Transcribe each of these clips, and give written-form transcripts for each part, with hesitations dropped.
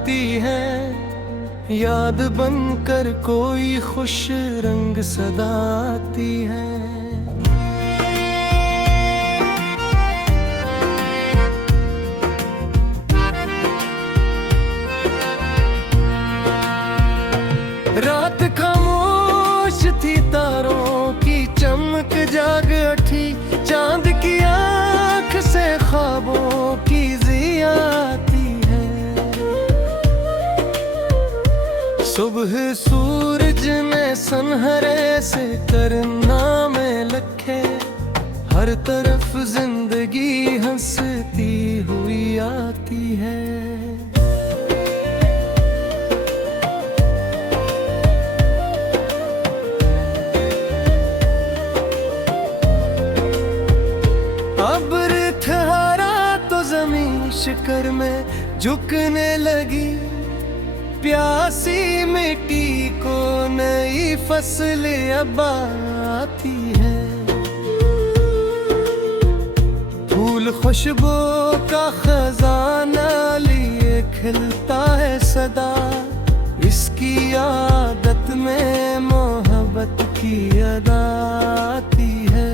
आती है, याद बनकर कोई खुश रंग सदा आती है। रात खामोश थी, तारों की चमक जाग उठी, चांद की आंख से ख्वाबों की जिया आती है। सुबह सूरज ने सनहरे से करना में लखे, हर तरफ जिंदगी हंसती हुई आती है। शिकर में झुकने लगी, प्यासी मिट्टी को नई फसल अब आती है। फूल खुशबू का खजाना लिए खिलता है सदा, इसकी आदत में मोहब्बत की अदा आती है।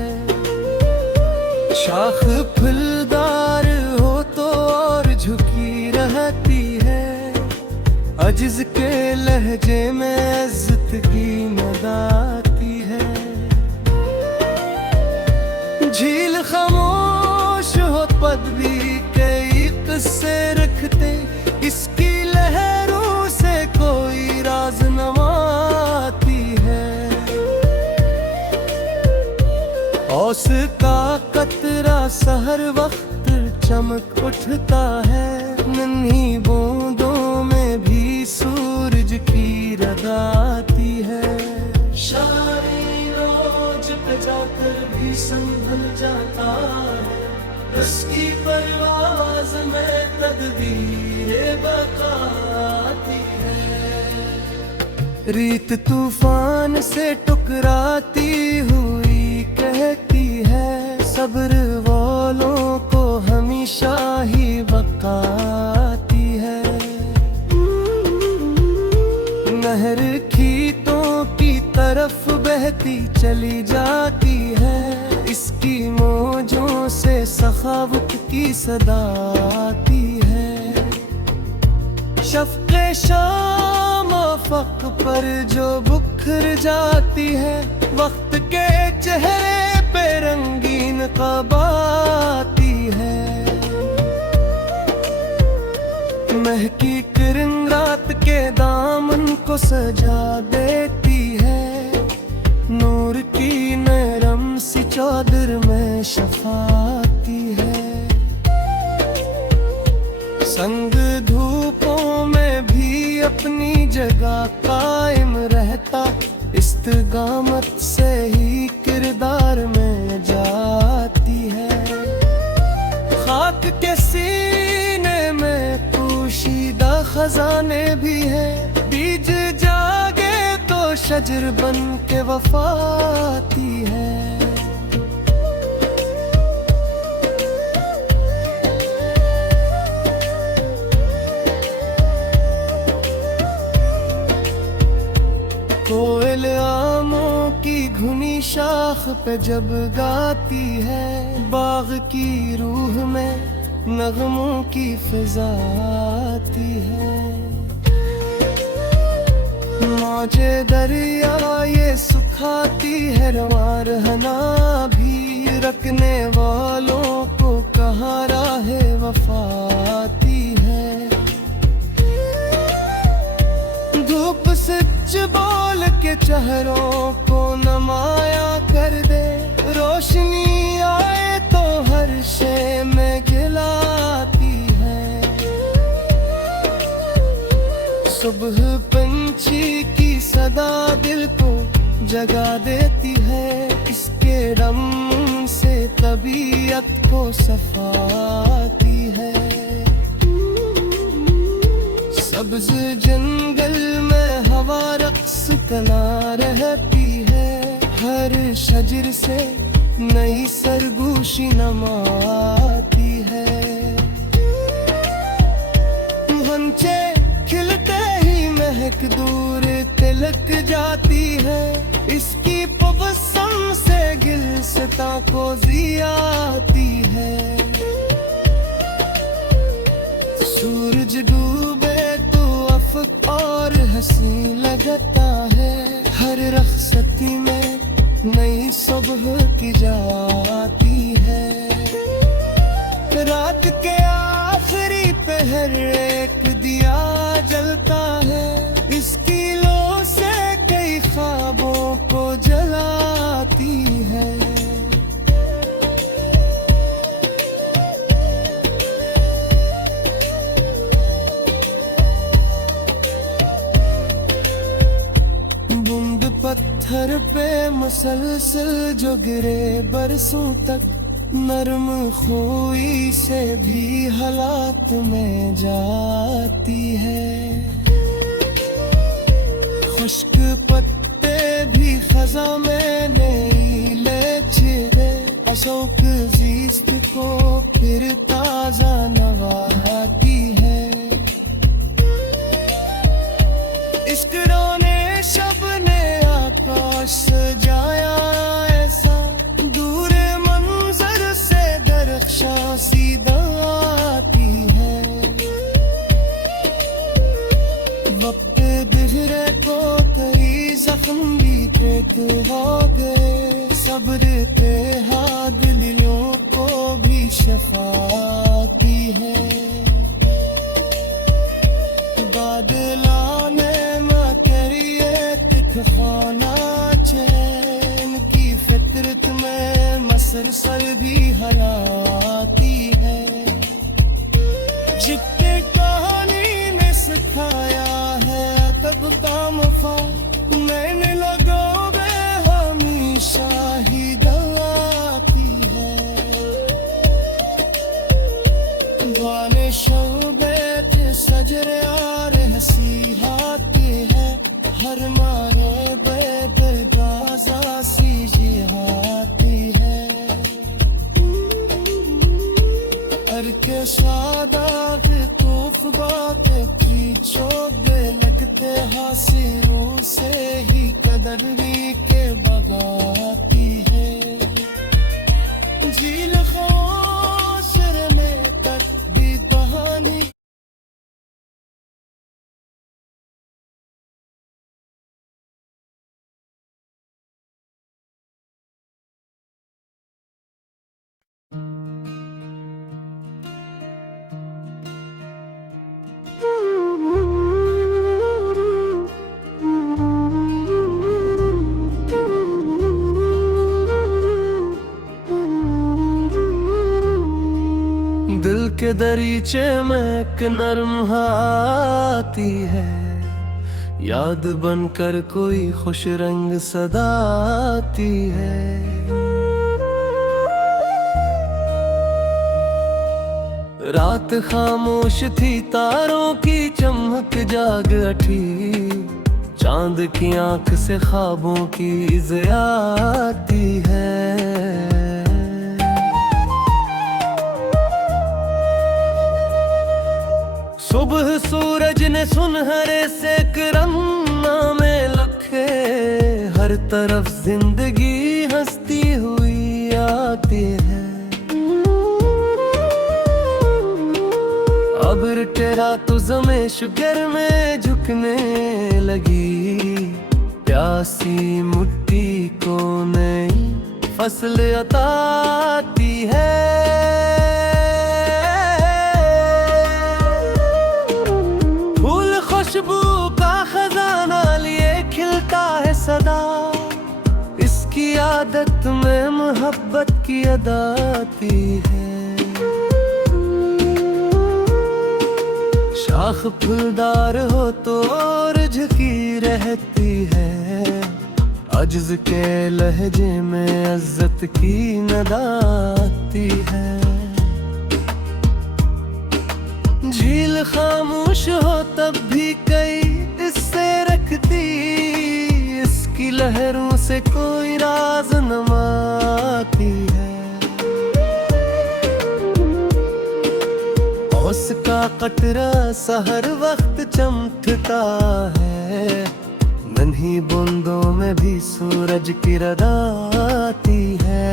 शाख फूलदार हो तो और झुकी रहती है, अजिज के लहजे में इज्जत की नदा आती है। झील खामोश हो पद भी कई किस्से रखते, इसकी लहरों से कोई राज नवाती है। औस का कतरा सहर वक्त चमक उठता है, नन्ही बूंदों में भी सूरज की रदा आती है। शायरी रोज पे जाकर भी संभल जाता है, उसकी परवाज में तदबीर बका आती है। रीत तूफान से टकराती हुई कहती है, सब्र वालों को हमेशा ही बकाती है। नहर खीतों की तरफ बहती चली जाती है, इसकी मौजों से सखावत की सदा आती है। शफ़क़े शाम अफ़क़ पर जो बुखर जाती है, वक्त के चेहरे पे रंगीन क़ब आती है। महकी किरण रात के दामन को सजा देती है, नूर की नरम सी चादर में शफ़ाती है। संग धूपों में भी अपनी जगह कायम रहता, इस्तिक़ामत से ही किरदार में जाती है। खाक के सीने में पोशीदा खजाने भी है, बीज जागे तो शजर बन के वफाती है। कोयल आमों की घुनी शाख पे जब गाती है, बाग की रूह में नगमों की फिजा आती है। मौजे दरिया ये सुखाती है, रवां रहना भी रखने वालों को कहाँ राहे वफाती है। धूप सच बोल के चेहरों को नमाया कर दे, रोशनी आए तो हर शे में गिलाती है। सुबह पंछी की सदा दिल को जगा देती है, इसके दम से तबीयत को सफाती है। सब्ज जंगल में हवा रक्स कना रहती है, हर शजर से नई सरगोशी नमाती है। घंचे महक दूर तिलक जाती है, इसकी पवसम से गिलसिता को जिया आती है। सूरज डूबे तो अफक और हंसी लगता है, हर रख्सती में नई सुबह की जाती है। रात के आखिरी पहर एक दिया जलता है, इसकी लो से कई ख्वाबों को जलाती है। बूंद पत्थर पे मुसलसल जो गिरे बरसों तक, नरम खोई से भी हालात में जाती है। खुश्क पत्ते भी खजा में नीले चिरे, अशोक जीस्त को फिर ताजा नवाती है। इश्क रोने शब ने आकाश सजाया ऐसा, दूर मंजर से दरख्शा सीधा आती है। वक्त बिखरे को कई जख्म भी देख हो गए, सब्र के हाथ दिलों को भी शफाती है। बादलों ने खाना चैन की फितरत में मसलसल भी हलाती है। जितने कहानी ने सिखाया है तब का मफा, मैंने लगो में हमेशा ही दलाती है। गाने शोबे के सजरे आर हंसी हाथी है, हर मारे बेदरगाजा सी जिहाती है। हर के शादाग तूफ बातें की चोगे लगते हासिलों से ही कदरी के बगाती है। झील खासर में तक भी बहानी दिल के दरीचे में एक नरम आती है, याद बनकर कोई खुश रंग सदाती है। रात खामोश थी, तारों की चमक जाग उठी, चांद की आंख से ख्वाबों की ज़िया आती है। सुबह सूरज ने सुनहरे से करन्ना में लखे, हर तरफ जिंदगी हंसती हुई आती है। अब्र तेरा तो ज़मे शुगर में झुकने लगी, प्यासी मुट्ठी को नई फसल अताती है। खुशबू का खजाना लिए खिलता है सदा, इसकी आदत में मोहब्बत की अदाती है। शाख फूलदार हो तो और झुकी रहती है, अज्ज के लहजे में इज्जत की नदाती है। झील खामोश हो तब भी कई इससे रखती, इसकी लहरों से कोई राज नमाती है। उसका कतरा सा हर वक्त चमकता है, नन्ही बूंदों में भी सूरज की रदा आती है।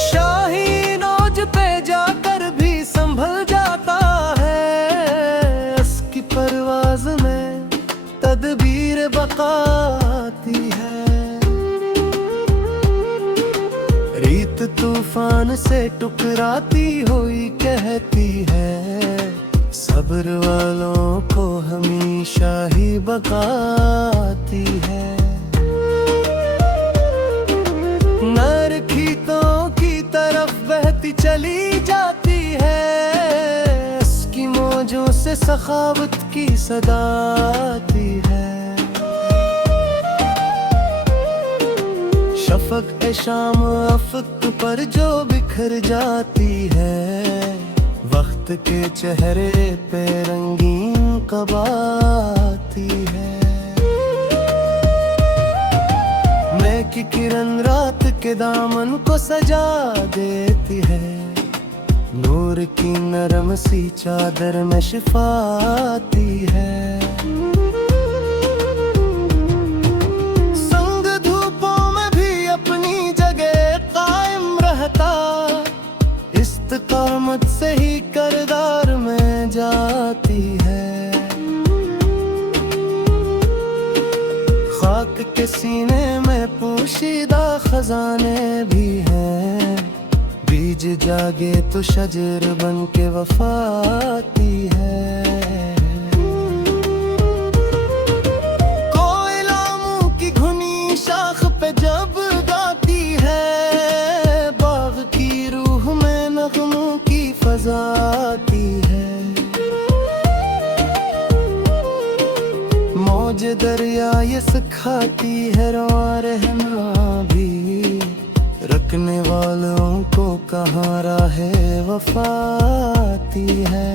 शाही नौज पे जाकर भी संभल जाता है, उसकी परवाज में तदबीर बकाती है। रीत तूफान से टकराती हुई कहती है, सब्र वालों को हमेशा ही बकाती है। नर खीतों की तरफ बहती चली जाती है, उसकी मौजों से सखावत की सदा आती है। शफक ए शाम अफक पर जो बिखर जाती है, वक्त के चेहरे पे रंगीन कबाती है। मैं की किरण रात के दामन को सजा देती है, नूर की नरम सी चादर में शिफा आती है। संग धूपों में भी अपनी जगह कायम रहता, इस्तकामत से ही करदार में जाती है। खाक के सीने में पोशीदा खजाने भी हैं, बीज जागे तो शजर बन के वफा आती है। कोयला मुंह की घुनी शाख पे जब गाती है, बाग की रूह में नगमों की फजा आती है। मौज दरिया ये सिखाती है रवा रहना भी, रखने वालों को कहाँ राहे वफा आती है।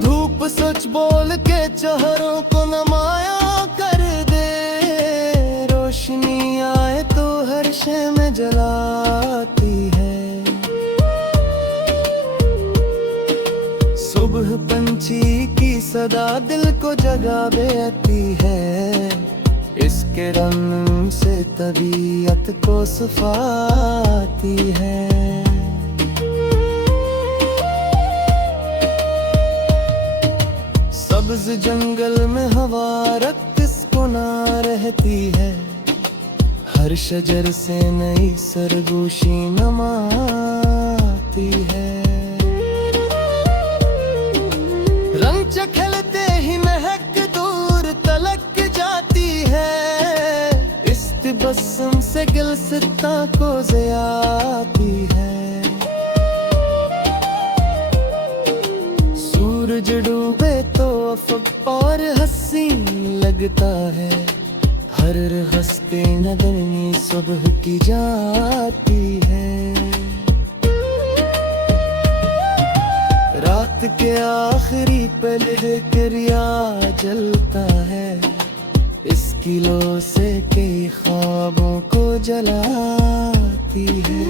धूप सच बोल के चेहरों को नमाया कर दे, रोशनी आए तो हर शे में जलाती है। सुबह पंछी की सदा दिल को जगा देती है, इसके रंग से तबीयत को सुफाती है। सब्ज जंगल में हवा रख किसको ना रहती है, हर शजर से नई सरगोशी नमाती है। रंग चखलते ही महक दूर तलक जाती है, इस तबस्सुम से गिलसिता को ज़ियाती है। सूरज डूबे तो अफक और हसीन लगता है, हर हंसते नदनी सुबह की जाती है। रात के आखिरी पहले करिया जलता है, इसकी लो से कई ख्वाबों को जलाती है।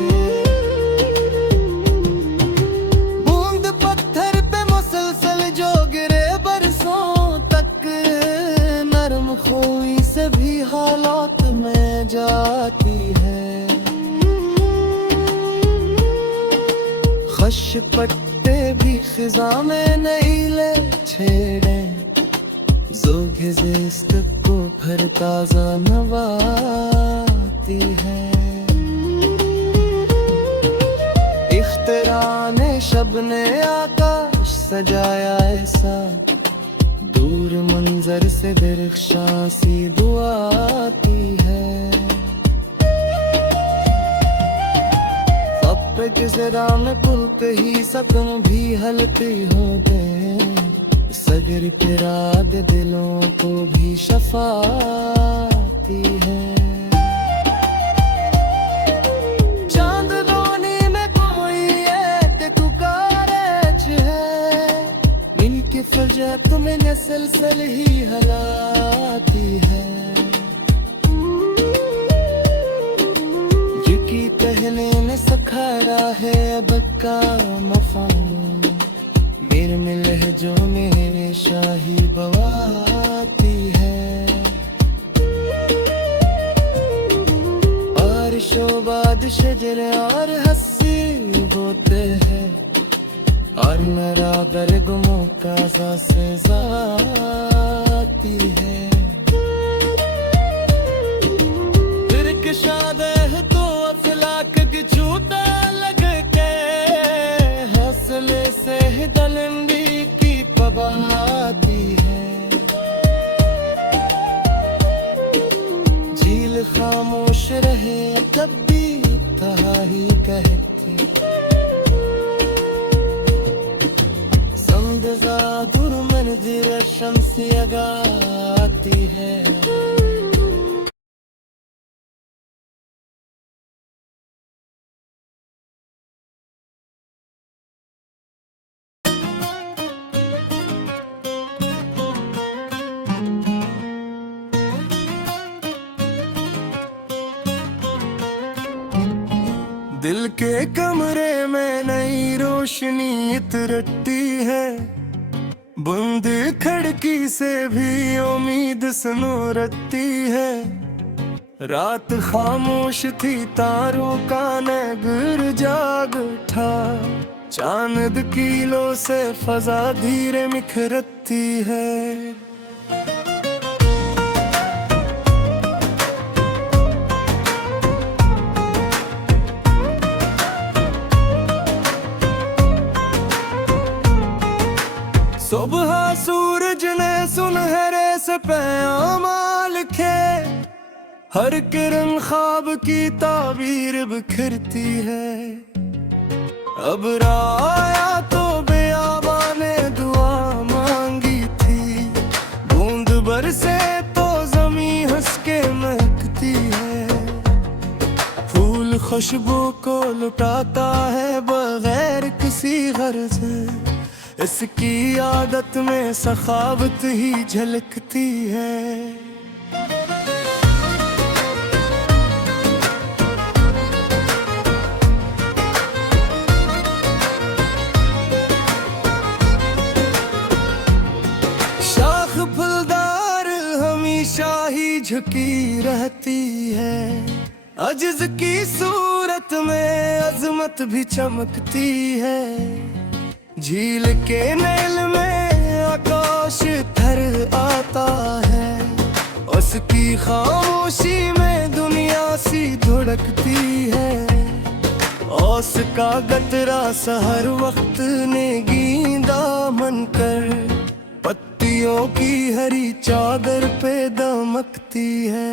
बूंद पत्थर पे मुसलसल जो गिरे बरसों तक, नरम खोई से भी हालात में जाती है। खश पट्टे भी खिजा में नहीं ले छेड़े, ज़िस्त को फिर ताजा नवाती है। इख्तिराने शब ने आकाश सजाया ऐसा, दूर मंजर से दिरख्शां सी दुआ आती है। अब किसी राम पुल पे ही सकन भी हलती हो दे, सगर फिरा दे दिलों को भी शफाती है। चांद रोनी में कोई एक पुकारच है, इनके फजा तुम्हें नसलसल ही हलाती है। जिकी पहले ने सखारा है अब का मफहूम, इर्म लहजों में शाही बवाती है। और शोबाद शजर और हंसी बोते हैं, और मेरा बरगमों का से जाती है। फिर शादेह तो अफलाक की छूता लग के, हौसले से दलंडी की पबाती है। झील खामोश रहे तब भी तहाही कहती, समदजादुर मंदिर शम्सी गाती है। दिल के कमरे में नई रोशनी इतरती है, बंद खिड़की से भी उम्मीद सनोरती है। रात खामोश थी, तारों का नगर जाग उठा, चांद कीलों से फजा धीरे निखरती है। सुबह सूरज ने सुनहरे से पैगाम लिखे, हर किरण ख्वाब की ताबीर बिखरती है। अब आया तो बेआबा ने दुआ मांगी थी, बूंद बरसे तो जमीन हंस के महकती है। फूल खुशबू को लुटाता है बगैर किसी गर्ज, इसकी आदत में सखावत ही झलकती है। शाख फूलदार हमेशा ही झुकी रहती है, अजिज की सूरत में अजमत भी चमकती है। झील के नेल में आकाश थर आता है, उसकी खामोशी में दुनिया सी धुड़कती है। औस का गतरा सहर वक्त ने गींदा मनकर, पत्तियों की हरी चादर पे दमकती है।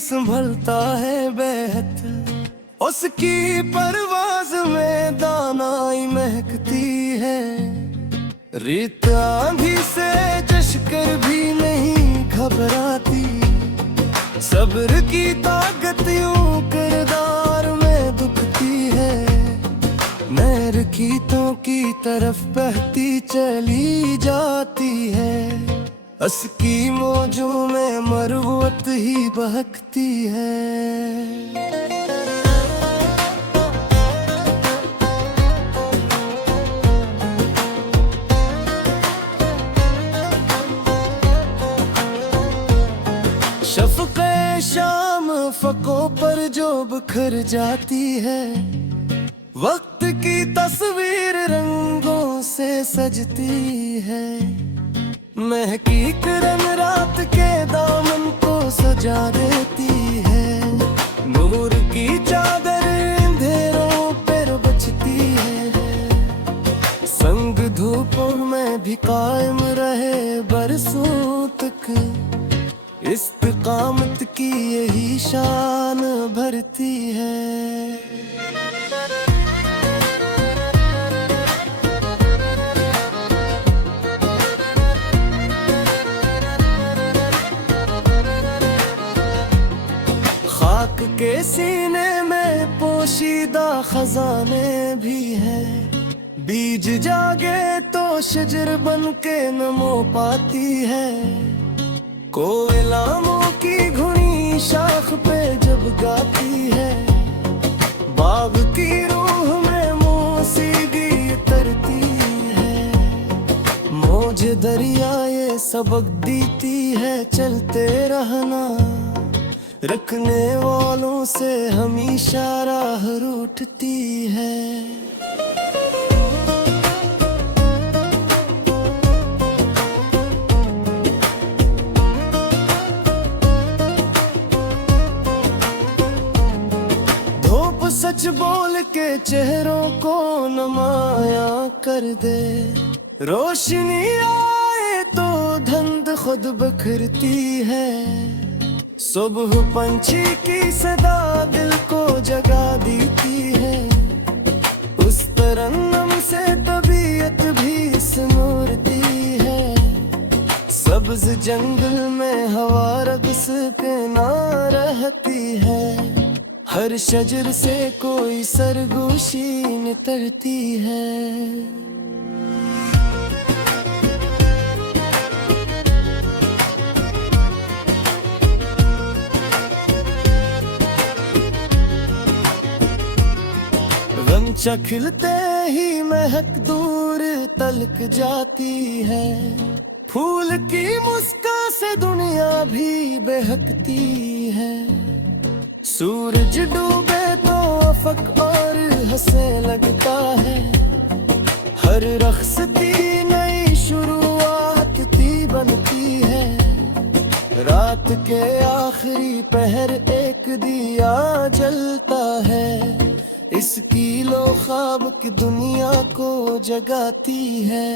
संभलता है बेहद, उसकी परवाज में दानाई महकती है। रेत आंधी से जश्कर भी नहीं घबराती, सब्र की ताकत यूं किरदार में दुखती है। नहर कीतों की तरफ बहती चली जाती है, उसकी मौजों में मरवत ही बहकती है। शफ़क़े शाम फ़क़ों पर जो बिखर जाती है, वक्त की तस्वीर रंगों से सजती है। महकी किरण रात के दामन को सजा देती है, नूर की चादर अंधेरों पर बचती है। संग धूपों में भी कायम रहे बरसों तक, इस्तिकामत की यही शान भरती है। खाक के सीने में पोशीदा खजाने भी हैं, बीज जागे तो शजर बन के नमो पाती है। कोयलामों की घुनी शाख पे जब गाती है, बाग की रूह में मौसीकी तरती है। मौज दरिया ये सबक देती है, चलते रहना, रखने वालों से हमेशा राह रूठती है। सच बोल के चेहरों को नमाया कर दे, रोशनी आए तो धुंध खुद बिखरती है। सुबह पंछी की सदा दिल को जगा देती है, उस तरन्नुम से तबीयत भी सिमरती है। सब्ज जंगल में हवा रक्स पे ना रहती है, हर शजर से कोई सरगोशी नितरती है। गमचा खिलते ही महक दूर तलक जाती है, फूल की मुस्कान से दुनिया भी बहकती है। सूरज डूबे तो अफक और हंसने लगता है, हर रख्सती नई शुरुआत की बनती है। रात के आखिरी पहर एक दिया जलता है, इसकी लो ख्वाब की दुनिया को जगाती है।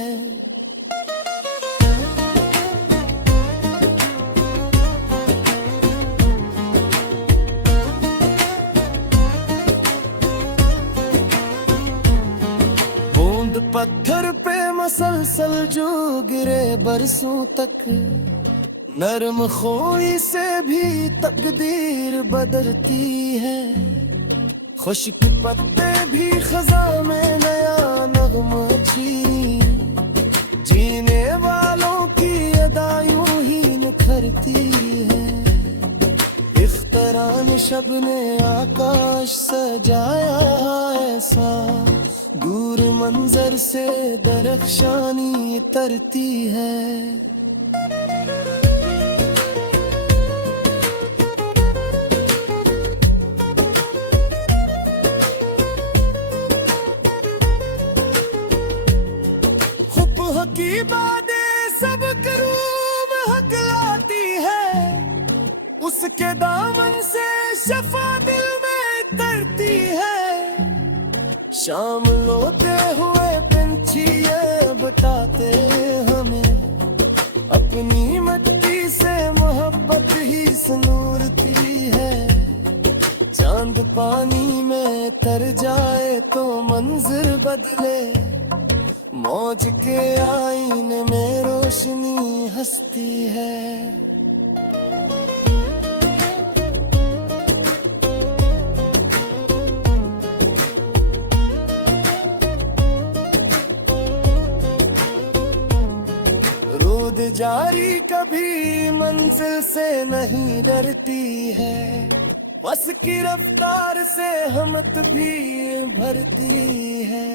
पत्थर पे मसलसल जो गिरे बरसों तक, नरम खोई से भी तकदीर बदलती है। खुश्क पत्ते भी खजा में नया नगमा छीनी, जीने वालों की अदा यूं ही निखरती है। इख्तरान शब ने आकाश सजाया ऐसा, दूर मंजर से दरख्शानी तरती है। खुप की बातें सब करूब हकलाती है, उसके दामन से शफा दिल में तरती है। शाम लोते हुए पंछी ये बताते हमें, अपनी मिट्टी से मोहब्बत ही सुनूरती है। चांद पानी में तर जाए तो मंजर बदले, मौज के आईने में रोशनी हंसती है। जारी कभी मंजिल से नहीं डरती है, बस की रफ्तार से हमत भी भरती है।